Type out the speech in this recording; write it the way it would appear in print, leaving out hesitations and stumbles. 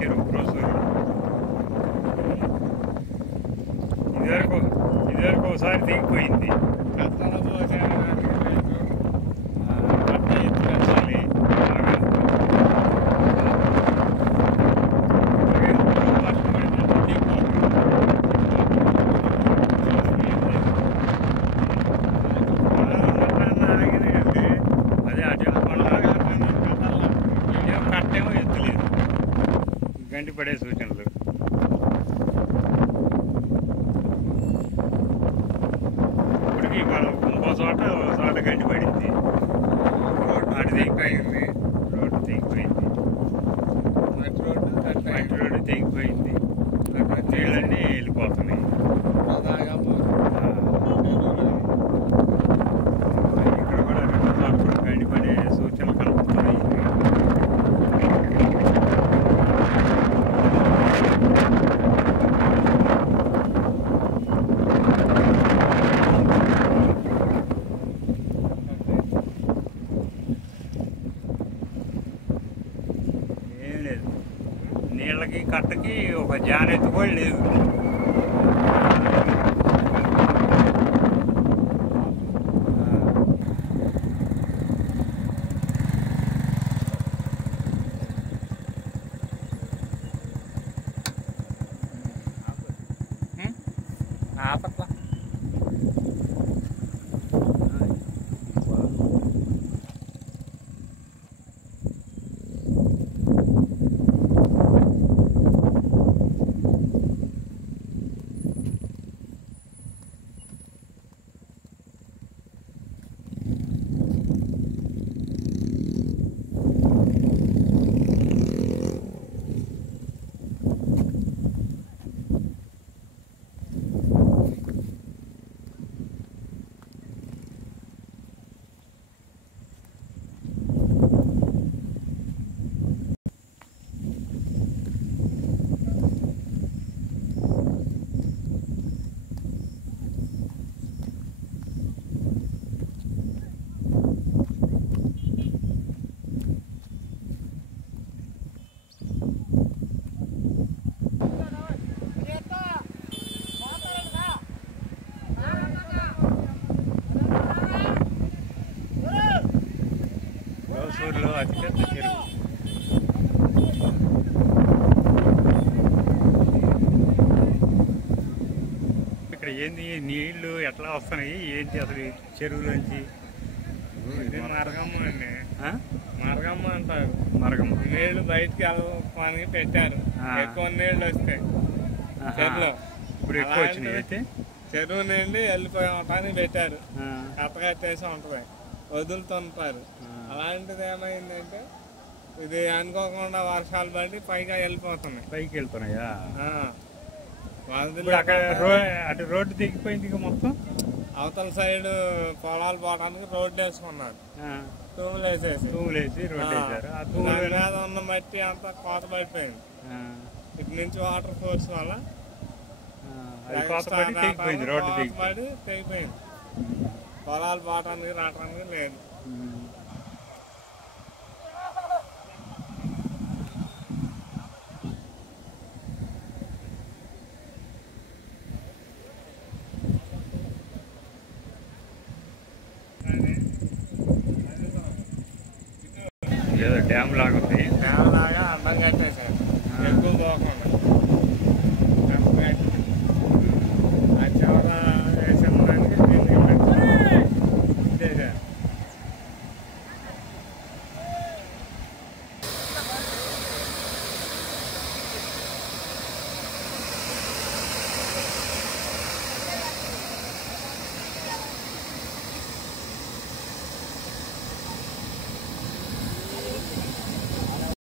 చెరువు క్రోసూరు. ఇదివరకు ఒకసారి దిగిపోయింది. కట్టేమో ఎత్తులేదు, గంటి పడే సూచనలు. ఇప్పటికి ఇంకో చోట గంటి పడింది, అటు తెగిపోయింది, రోడ్డు తెగిపోయింది, మట్టి రోడ్డు తెగిపోయింది, నీళ్ళన్నీ వెళ్ళిపోతున్నాయి. ఇక్కడ కూడా రెండు చోట్ల గంటి పడే సూచనలు కనపడుతున్నాయి. నీళ్ళకి కట్టకి ఒక జానెత్తు కూడా లేదు. ఆపట్ల క్రోసూరులో అతిపెద్ద చెరువు. ఇక్కడ ఏంది నీళ్లు ఎట్లా వస్తున్నాయి ఏంటి అసలు చెరువులోంచి? మరగమ్మ అండి, మరగమ్మ అంటారు. మరగమ్మ నీళ్లు బయటికి వెళ్ళడానికి పెట్టారు, ఎక్కువ నీళ్లు వస్తాయి చెరువులో. ఇప్పుడు ఎక్కువ వచ్చినాయి అయితే చెరువు నీళ్ళు వెళ్ళిపోవటానికి పెట్టారు, కట్టకట్టేసి ఉంటుంది, వదులుతుంటారు. అలాంటిది ఏమైందంటే ఇది అనుకోకుండా వర్షాలు పడి పైగా వెళ్ళిపోతున్నాయి. పైకి వెళ్తున్నాయా? అక్కడ అటు రోడ్డు దిగిపోయింది మొత్తం. అవతల సైడ్ పొలాలు పోవడానికి రోడ్డు వేసుకున్నారు, తూములు వేసేసి రోడ్డు వేసారు. మీద ఉన్న మట్టి అంతా కోత పడిపోయింది. ఇటు నుంచి వాటర్ ఫోర్స్ వల్ల తెగిపోయింది, రోడ్డు పడి తెగిపోయింది. పొలాలు పోవటానికి రావటానికి లేదు. ఏదో డ్యామ్ లాగా